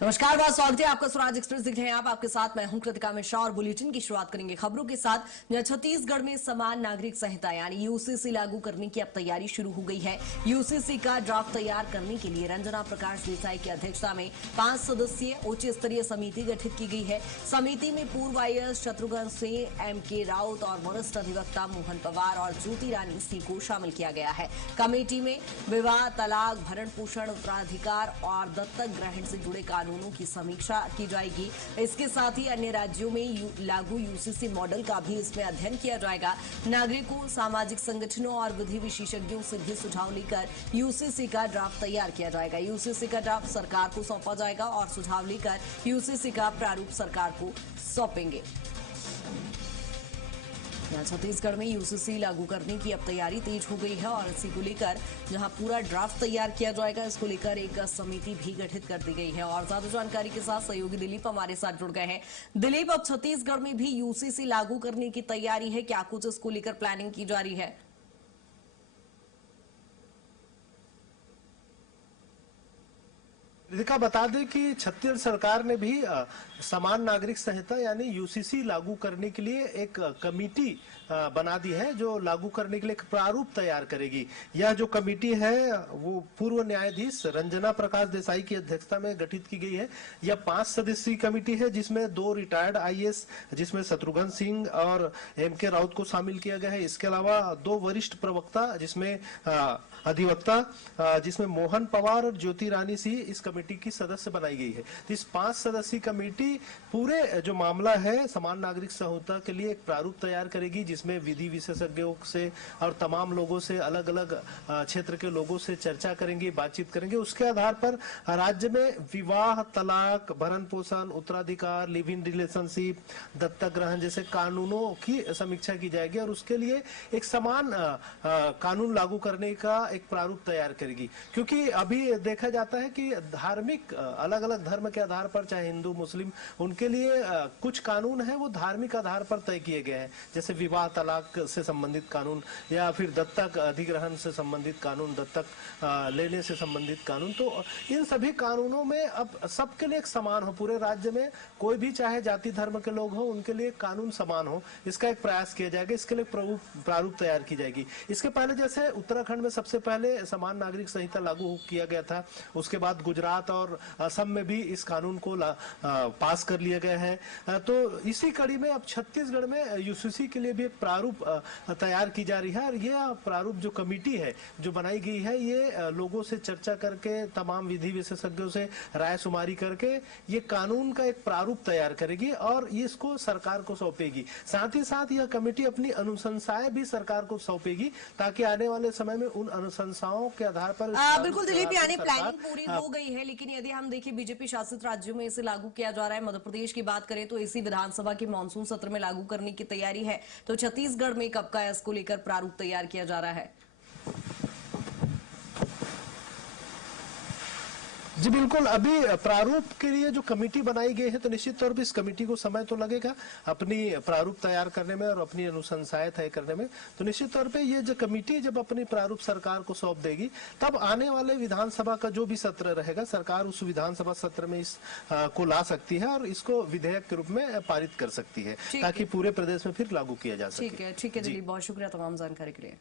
नमस्कार, बहुत स्वागत है आपका। स्वराज एक्सप्रेस देख रहे हैं आप, आपके साथ मैं हूं कृतिका मिश्रा और बुलेटिन की शुरुआत करेंगे खबरों के साथ। जहां छत्तीसगढ़ में समान नागरिक संहिता यानी यूसीसी लागू करने की अब तैयारी शुरू हो गई है। यूसीसी का ड्राफ्ट तैयार करने के लिए रंजना प्रकाश देसाई की अध्यक्षता में 5 सदस्यीय उच्च स्तरीय समिति गठित की गई है। समिति में पूर्व आईएएस शत्रुघ्न सिंह, एमके राउत और वरिष्ठ अधिवक्ता मोहन पवार और ज्योति रानी सिंह को शामिल किया गया है। कमेटी में विवाह, तलाक, भरण पोषण, उत्तराधिकार और दत्तक ग्रहण से जुड़े कानूनों की समीक्षा की जाएगी। इसके साथ ही अन्य राज्यों में लागू यूसीसी मॉडल का भी इसमें अध्ययन किया जाएगा। नागरिकों, सामाजिक संगठनों और विधि विशेषज्ञों से भी सुझाव लेकर यूसीसी का ड्राफ्ट तैयार किया जाएगा। यूसीसी का ड्राफ्ट सरकार को सौंपा जाएगा और सुझाव लेकर यूसीसी का प्रारूप सरकार को सौंपेंगे। छत्तीसगढ़ में यूसीसी लागू करने की अब तैयारी तेज हो गई है और इसी को लेकर जहां पूरा ड्राफ्ट तैयार किया जाएगा, इसको लेकर एक समिति भी गठित कर दी गई है। और ज्यादा जानकारी के साथ सहयोगी दिलीप हमारे साथ जुड़ गए हैं। दिलीप, अब छत्तीसगढ़ में भी यूसीसी लागू करने की तैयारी है, क्या कुछ इसको लेकर प्लानिंग की जा रही है? रिका, बता दें कि छत्तीसगढ़ सरकार ने भी समान नागरिक संहिता यानी यूसीसी लागू करने के लिए एक कमेटी बना दी है, जो लागू करने के लिए एक प्रारूप तैयार करेगी। यह जो कमेटी है वो पूर्व न्यायाधीश रंजना प्रकाश देसाई की अध्यक्षता में गठित की गई है। यह 5 सदस्यीय कमेटी है, जिसमें 2 रिटायर्ड आईएएस, जिसमें शत्रुघ्न सिंह और एमके राउत को शामिल किया गया है। इसके अलावा 2 वरिष्ठ प्रवक्ता, जिसमें अधिवक्ता, जिसमें मोहन पवार और ज्योति रानी सिंह इस कमेटी की सदस्य बनाई गई है। तो इस 5 सदस्यीय कमेटी पूरे जो मामला है समान नागरिक संहिता के लिए एक प्रारूप तैयार करेगी, जिसमें विधि विशेषज्ञों से और तमाम लोगों से, अलग अलग क्षेत्र के लोगों से चर्चा करेंगे, बातचीत करेंगे। उसके आधार पर राज्य में विवाह, तलाक, भरण पोषण, उत्तराधिकार, लिव इन रिलेशनशिप, दत्तक ग्रहण जैसे कानूनों की समीक्षा की जाएगी और उसके लिए एक समान कानून लागू करने का एक प्रारूप तैयार करेगी। क्योंकि अभी देखा जाता है कि धार्मिक, अलग अलग धर्म के आधार पर, चाहे हिंदू मुस्लिम, उनके लिए कुछ कानून है वो धार्मिक आधार पर तय किए गए हैं, जैसे विवाह तलाक से संबंधित कानून या फिर दत्तक अधिग्रहण से संबंधित कानून, दत्तक लेने से संबंधित कानून। तो इन सभी कानूनों में अब सबके लिए एक समान हो, पूरे राज्य में कोई भी चाहे जाति धर्म के लोग हो, उनके लिए कानून समान हो, इसका एक प्रयास किया जाएगा। इसके लिए प्रारूप तैयार की जाएगी। इसके पहले जैसे उत्तराखंड में सबसे पहले समान नागरिक संहिता लागू किया गया था, उसके बाद गुजरात और असम में भी इस कानून को पास कर लिया गया है। तो इसी कड़ी में अब छत्तीसगढ़ में यूसीसी के लिए भी एक प्रारूप तैयार की जा रही है और यह प्रारूप जो कमेटी है जो बनाई गई है, ये लोगों से चर्चा करके, तमाम विधि विशेषज्ञों से राय शुमारी करके ये कानून का एक प्रारूप तैयार करेगी और ये इसको सरकार को सौंपेगी। साथ ही साथ यह कमेटी अपनी अनुशंसाएं भी सरकार को सौंपेगी, ताकि आने वाले समय में उन अनुशंसाओं के आधार पर बिल्कुल दिलीप, यानी प्लानिंग पूरी हो गई है। लेकिन यदि हम देखिए बीजेपी शासित राज्यों में इसे लागू किया जा रहा है, मध्य प्रदेश की बात करें तो इसी विधानसभा के मानसून सत्र में लागू करने की तैयारी है। तो छत्तीसगढ़ में कब का इसको लेकर प्रारूप तैयार किया जा रहा है? जी बिल्कुल, अभी प्रारूप के लिए जो कमेटी बनाई गई है, तो निश्चित तौर पर इस कमेटी को समय तो लगेगा अपनी प्रारूप तैयार करने में और अपनी अनुशंसाएं तय करने में। तो निश्चित तौर पे ये जो कमेटी जब अपनी प्रारूप सरकार को सौंप देगी, तब आने वाले विधानसभा का जो भी सत्र रहेगा, सरकार उस विधानसभा सत्र में इस को ला सकती है और इसको विधेयक के रूप में पारित कर सकती है, ताकि पूरे प्रदेश में फिर लागू किया जा सके। ठीक है दिलीप, बहुत शुक्रिया तमाम जानकारी के लिए।